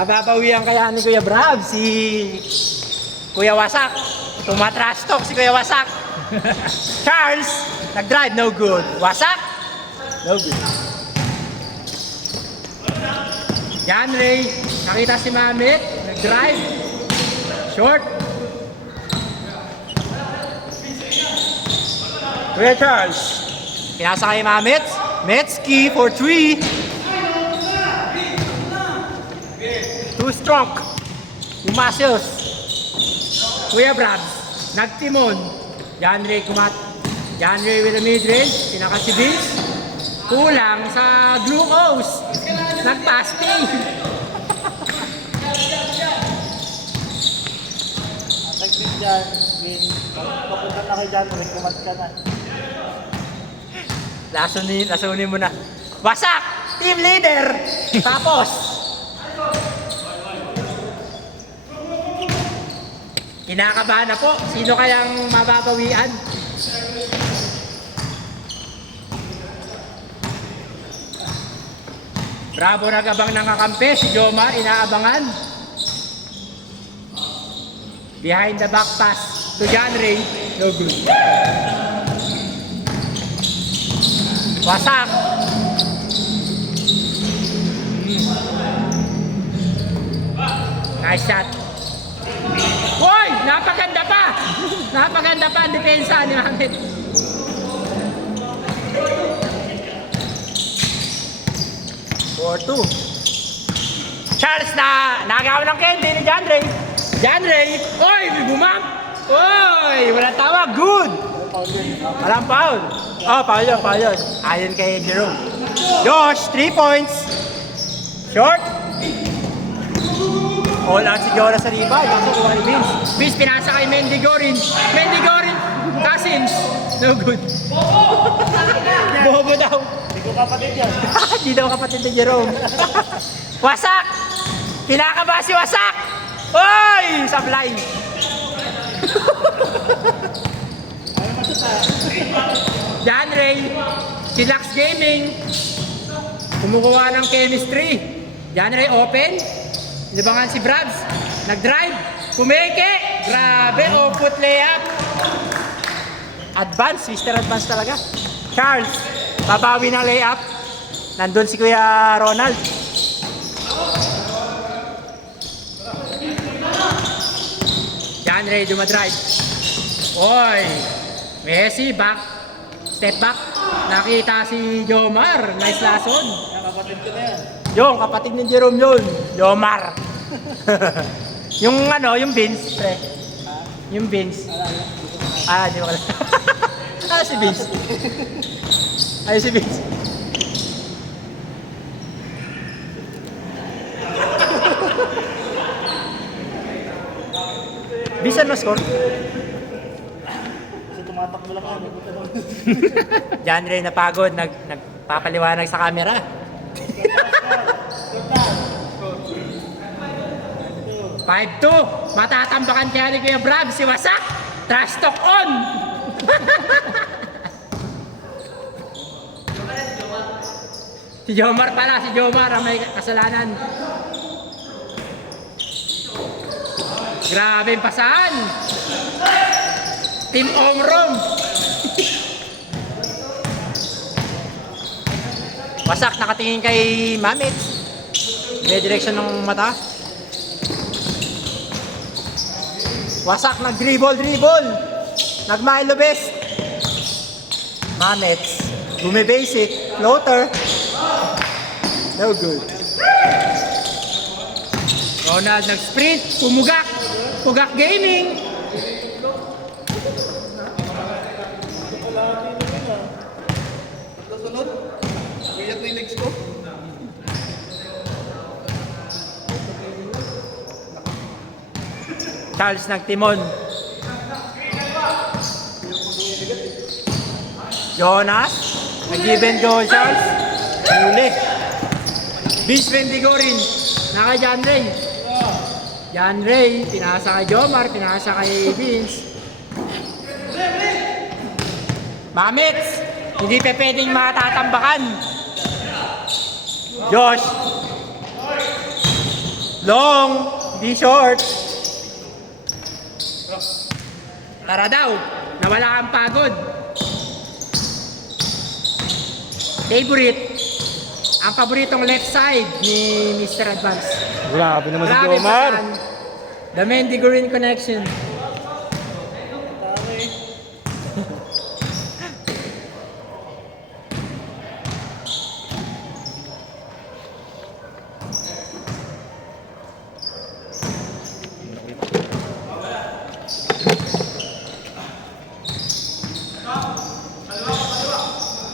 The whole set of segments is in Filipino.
Nababawian kaya ni Kuya Brab si Kuya Wasak. Tumatrash talk si Kuya Wasak. Charles, nag-drive, no good. Wasak, no good. John Ray, nakita si Mamit, nag-drive. Short. Kuya Charles, pinasa kay Mamit. Metsky for 3. Too strong. Yung muscles. Kuya Brad, nagtimon. John Ray John Ray with a mid-range. Pinaka si Vince. Kulang sa glucose. Nag-fasting. Atagpin dyan, Win. Papunta na kay John Ray, kumat ka na. Lasunin mo na. Wasak! Team leader! Tapos! Kinakabahan na po. Sino kayang mababawian? Bravo, nag-abang ng kakampi. Si Jomar, inaabangan. Behind the back pass to John Ray. No good. Wasak. Nice shot. Hoy! Napaganda pa! Napaganda pa ang depensa ni Mamit. For 2. Charles na nagawa ng candy ni John Ray. John Ray! Oy! May bumam! Oy! Walang tawag. Good! Walang foul. Oh, foul yun. Ayon kay Jerome. Josh, 3 points. Short. All out si Jonas sa rebound. Ako kuha ni Vince. Vince pinasa kay Mendigorin. Cousins. No good. Bobo daw. Hindi ko kapatid yan. Hindi daw kapatid ni Jerome. Wasak! Kinakaba si Wasak! Oy! Sablay! John Ray, si Lux Gaming, kumukuha ng chemistry. John Ray open, libangan si Brabs, nag-drive, pumeke, grabe, off-foot layup. Advance, Mr. Advance talaga. Charles, babawi ng layup. Nandun si Kuya Ronald. John Ray dumadrive. Oy! Messi, back. Step back. Nakita si Jomar. Nice lason. Kapatid ko na yan. Yung kapatid ni Jerome yun. Jomar. Yung yung Vince, pre. Yung Vince. Di ko alam. Si Vince. Si Vince. Bisan mo score? Kasi tumatakbo lang kami. John Ray napagod, nagpapaliwanag sa camera. 5-2. Matatambakan kaya ni Kuya Brab si Wasak. Trash talk on. Si Jomar pala, si Jomar ang may kasalanan. Grabe yung pasahan. Team Omrom. Wasak, nakatingin kay Mamit. May direction ng mata. Wasak, nag-dribble. Nag-Milo best. Mamit. Bumibasic. Floater. No good. Ronald nag-sprint. Pugak Gaming. Sunod, biyak na yung legs ko. Charles nagtimon. Jonas. Nag-give and go, Charles. Huli. Vince Mendigorin. Naka John Ray. John Ray, pinasa kay Jomar, pinasa kay Vince. Mamits, hindi pa pwedeng matatambakan. Josh. Long, di short. Tara daw, nawala kang pagod. Favorite. Ang paboritong left side ni Mr. Advance. Grabe naman si Grabe Jomar. pa saan. The Mendy-Green Connection.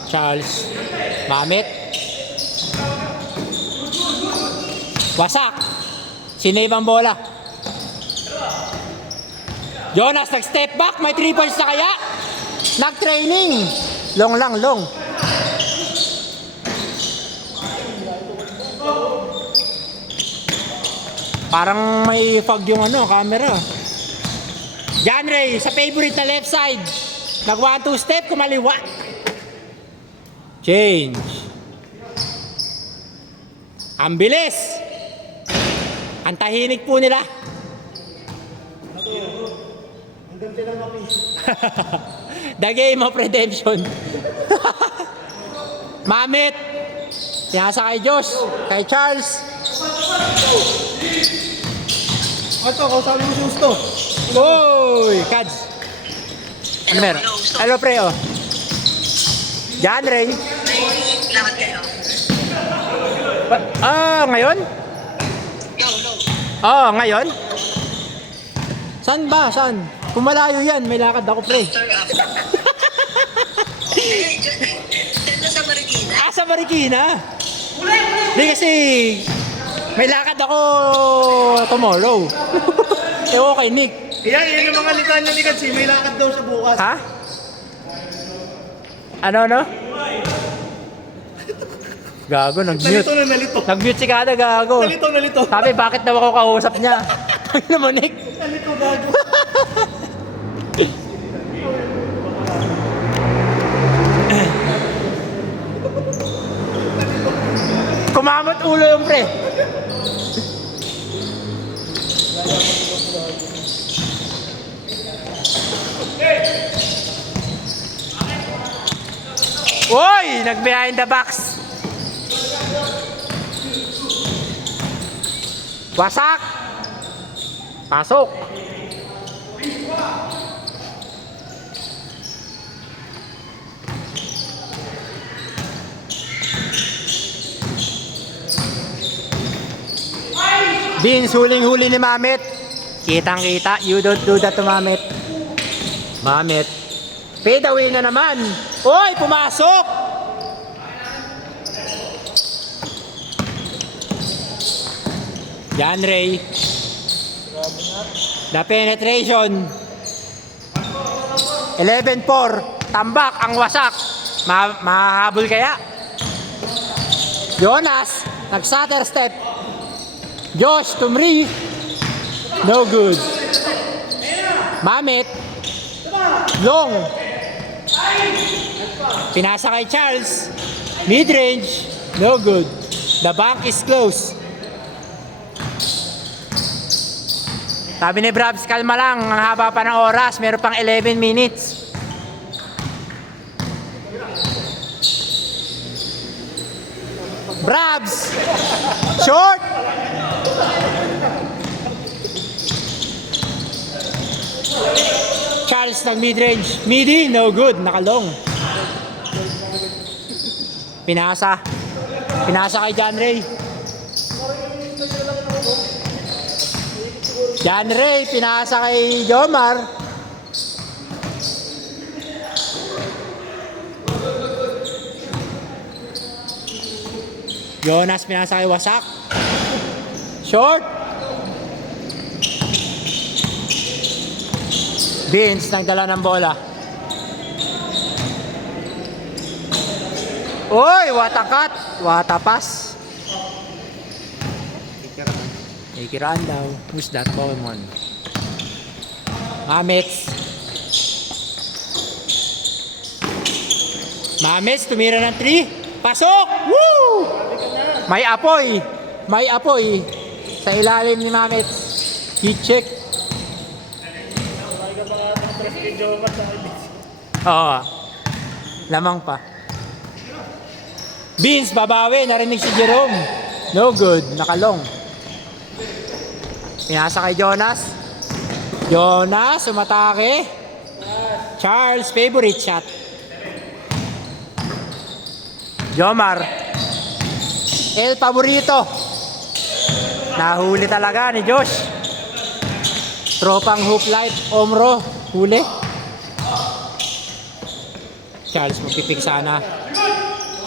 Charles Mamit. Wasak. Sinave ang bola. Jonas nag-step back. May 3 points na kaya. Nag-training. Long lang, long. Parang may fog yung camera. John Ray sa favorite na left side. Nag 1-2 step, kumaliwa. Change. Ang bilis. Ang tahinig po nila. The game of redemption. Mamit. Pinasa kay Josh. Kay Charles. Ito, kausapin mo si Justo. Uy! Kads. Ano meron? Hello, pre, oh. John Ray. Lakad kayo. Ngayon? Go, go. Ngayon? Saan ba? Saan? Kung malayo yan, may lakad ako, pre. After. Diyan na sa Marikina. Sa Marikina. Hindi kasi may lakad ako tomorrow. Okay, Nick. Yan yung mga litan niya ni Katsi. May lakad daw siya bukas. Ha? Ano? Gago, nag-mute. Nalito na nalito. Nag-mute si Kada, gago. Nalito. Sabi, bakit daw ako kausap niya? Ano mo, Nick? Nalito, gago. Kumamot ulo yung pre. Uy! Nag-behind the box. Wasak. Pasok. Beans, huling-huli ni Mamit. Kitang-kita. You don't do that to Mamit. Mamit. Fade away na naman. Uy, pumasok! John Ray. The penetration. 11-4. Tambak ang wasak. Mahahabol kaya? Jonas. Nag-stutter step. Josh Tumri. No good. Mamit. Long. Pinasa kay Charles. Mid-range. No good. The bank is close. Sabi ni Brabs, kalma lang. Ang haba pa ng oras. Meron pang 11 minutes. Brabs. Short. Charles ng mid-range. Midi, no good. Nakalong. Pinasa. Pinasa kay John Ray. John Ray, pinasa kay Jomar. Jonas, pinasa kay Wasak. Short. Vince, nagdala ng bola. Uy, what a cut. What a pass. Ikiran daw. Who's that Coleman? Mamets. Mamets, tumira ng 3. Pasok! Woo! May apoy. May apoy. sa ilalim ni Mamit. Heat check. Ay ka mga tres kay Jomar sa Ibis. Oo. Lamang pa. Beans, babawi. Narinig si Jerome. No good. Nakalong. Pinasa kay Jonas. Jonas, umatake. Charles, favorite shot. Jomar. El Favorito. Nahuli talaga ni Josh. Tropang hoop light. Omro. Huli. Charles, magpipik sana.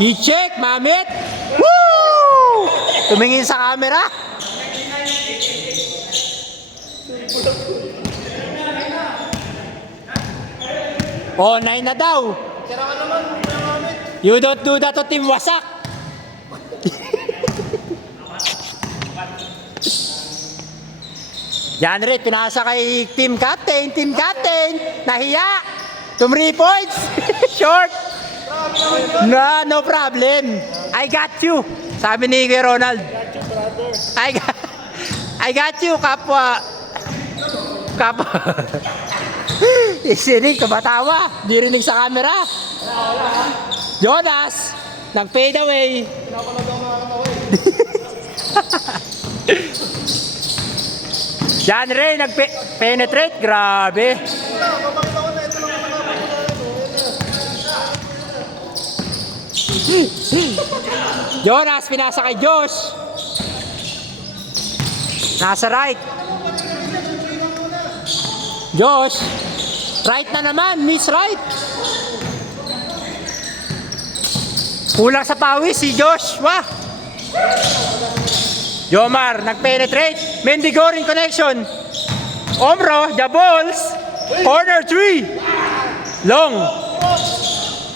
I-check, Mamit. Woo! Tumingin sa camera. Oh, 9 na daw. You don't do that to Team Wasak. Janre, pinasa kay Team Captain. Team Captain, nahiya. 3 points. Short. No problem. I got you. Sabi ni Kuya Ronald. I got you, kapwa. Kapwa. Isinig, tumatawa. Di rinig sa camera. Jonas, nag-fade away. John Ray, nag-penetrate. Grabe. Jonas, pinasa kay Josh. Nasa right. Josh, right na naman. Miss right. Kulang sa pawis si Josh. Wah. Jomar, nag-penetrate. Mendigoring connection. Omro, the balls. Corner 3. Long.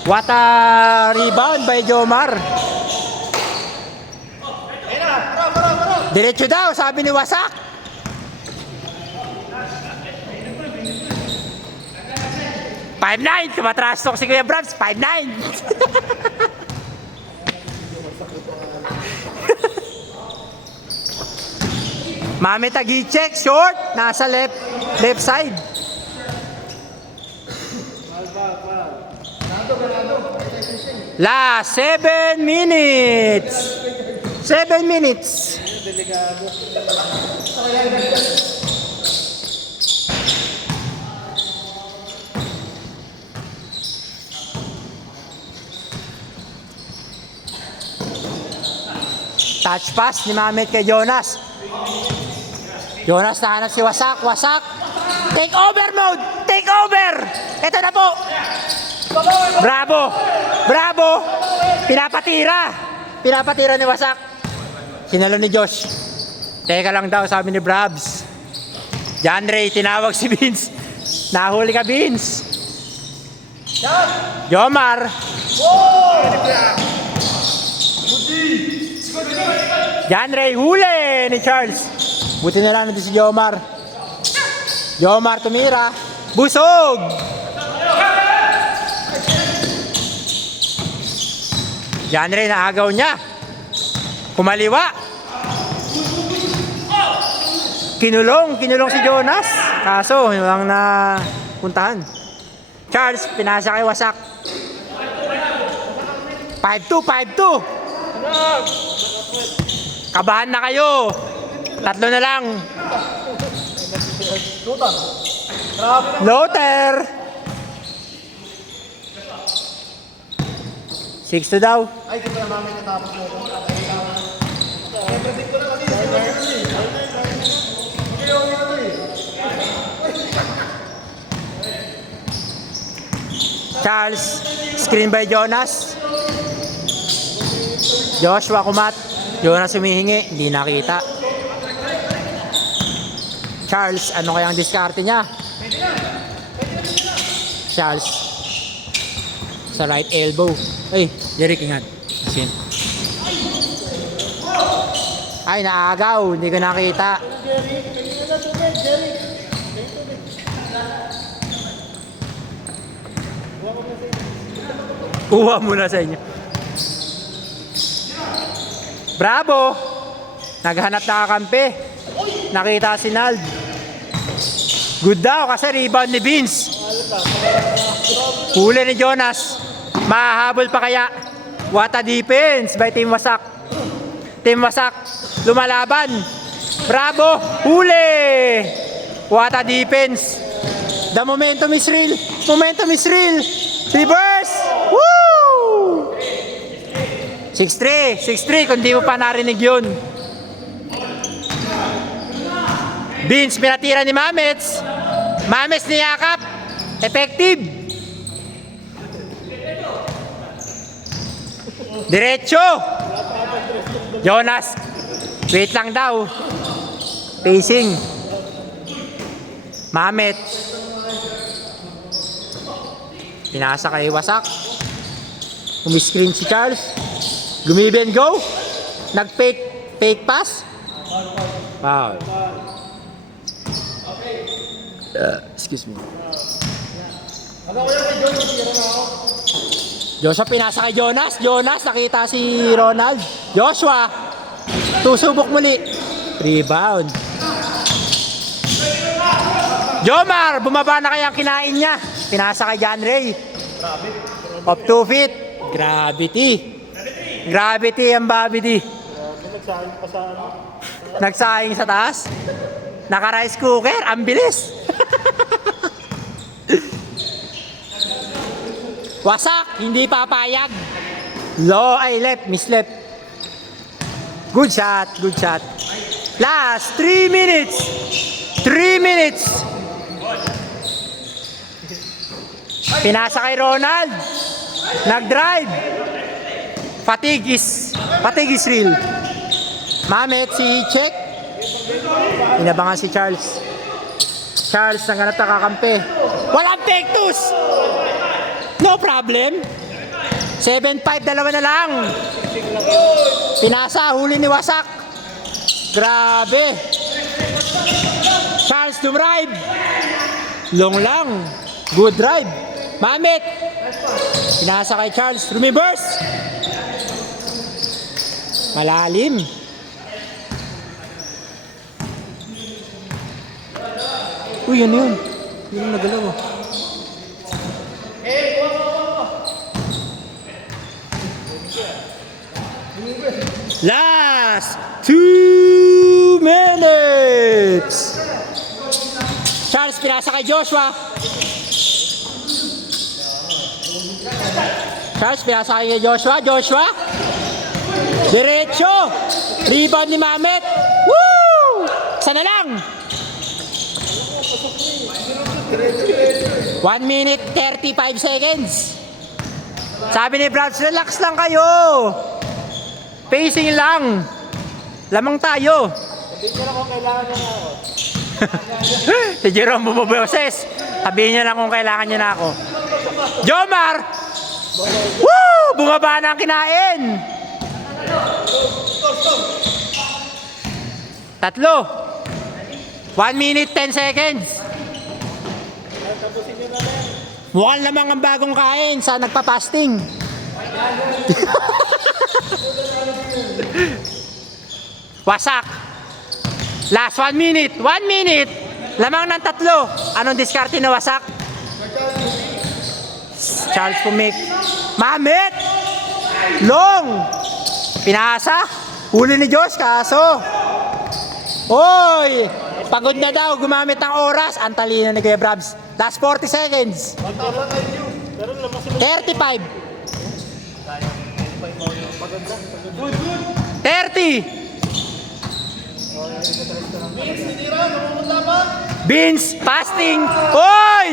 What a rebound by Jomar. Diretso daw, sabi ni Wasak. "5'9", tumatrastok si Kuya Brabs, 5'9". Mami tagi-check, short, nasa left side. Last 7 minutes. 7 minutes. Touch pass ni Mamit kay Jonas. Jonas, nahanap si Wasak. Wasak. Take over mode. Take over. Ito na po. Bravo. Bravo. Pinapatira. Pinapatira ni Wasak. Sinalo ni Josh. Teka lang daw, sabi ni Brabs. John Ray, tinawag si Vince. Nahuli ka, Vince. Jomar. John Ray, huli ni Charles. Buti na lang natin si Jomar. Jomar tumira. Busog. John Ray, naagaw niya. Kumaliwa. Kinulong si Jonas. Kaso, walang napuntahan. Charles, pinasa kay Wasak. 5-2, 5-2. Kabahan na kayo. 3 na lang. Loater. 6-2 daw. Ay, di ba namin natapos mo ito? Charles, screen by Jonas. Joshua kumat. Jonas humihingi, hindi nakita. Charles, ano kayang diskarte niya? Charles. Sa right elbow. Ay, Jeric, ingat. Asin. Ay, naagaw. Hindi ko nakita. Kuha muna sa inyo. Bravo! Naghanap na kakampi. Nakita si Nald. Good daw kasi rebound ni Vince. Huli ni Jonas. Mahahabol pa kaya? What a defense by Team Wasak. Team Wasak lumalaban. Bravo! Huli! What a defense. The momentum is real. Momentum is real. Reverse! Woo! 6-3. 6-3 kung di mo pa narinig yun. Vince pinatira ni Mamets. Mamets niyakap. Effective. Diretso. Jonas. Wait lang daw. Pacing. Mamet. Pinasa kay Wasak. Umiscreen si Charles. Gumiben go. Nag-fake pass. Foul. Excuse me. Joshua pinasa kay Jonas. Jonas nakita si Ronald. Joshua. Tusubok muli. Rebound. Jomar. Bumaba na kaya ang kinain niya. Pinasa kay John Ray. Up 2 feet. Gravity. Gravity ang Babidi. Nagsayang pa sa ano. Nagsayang sa taas. Naka-rice cooker. Ang bilis. Wasak. Hindi papayag. Low ay left. Miss left. Good shot. Good shot. Last 3 minutes. 3 minutes. Pinasa kay Ronald. Nag-drive. Fatigue is real. Mamet si Check. Inabangan si Charles. Charles nangganap na kakampi. Walang pektus! No problem. 7-5, dalawa na lang. Pinasa, huli ni Wasak. Grabe. Charles dumrive. Long lang. Good drive. Mamet. Pinasa kay Charles. Reverse. Malalim. Uy, yan yun. Yun yung nagalaw. Last 2 minutes. Charles pinasa kay Joshua. Charles pinasa kay Joshua. Joshua. Diretso. Rebound ni Mamet. Woo! Sana lang. 1 minute 35 seconds. Sabi ni Brad, relax lang kayo. Pacing lang. Lamang tayo. Sabihin niya lang kung kailangan niya na ako. Si Jerome bumuboses. Sabihin niya lang kung kailangan niya na ako. Jomar! Woo! Bumaba na ang kinain. Tatlo. 1 minute 10 seconds. Mukhang lamang ang bagong kain sa nagpa-fasting. Wasak. Last 1 minute. 1 minute. Lamang ng tatlo. Anong diskarte na Wasak? Charles Pumik. Mamet. Long. Pinasa. Huli ni Josh kaso. Oy. Pagod na daw. Gumamit ng oras. Ang talino ni Kuya Brabs. Last 40 seconds. 35. 30. Vince, fasting. Oy!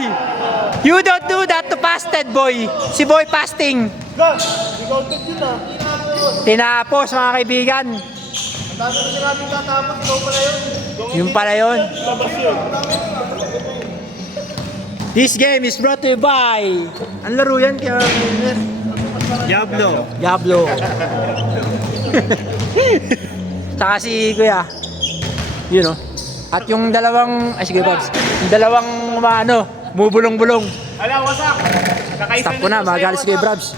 You don't do that to fasted boy. Si boy fasting. Ikaw din yun ah. Tinapos mga kaibigan. Ang dami na sinabi tatapos. Ikaw pala yun. Yung pala yun. Labas yun. This game is brought to you by... Ang laro yan kaya... Diablo. Diablo. Saka si Kuya. Yun o. At yung dalawang... Ay sige Babs. Yung dalawang ano, bubulong-bulong. Ala, wasak. Stop ko na, magalis si Kuya Brabs.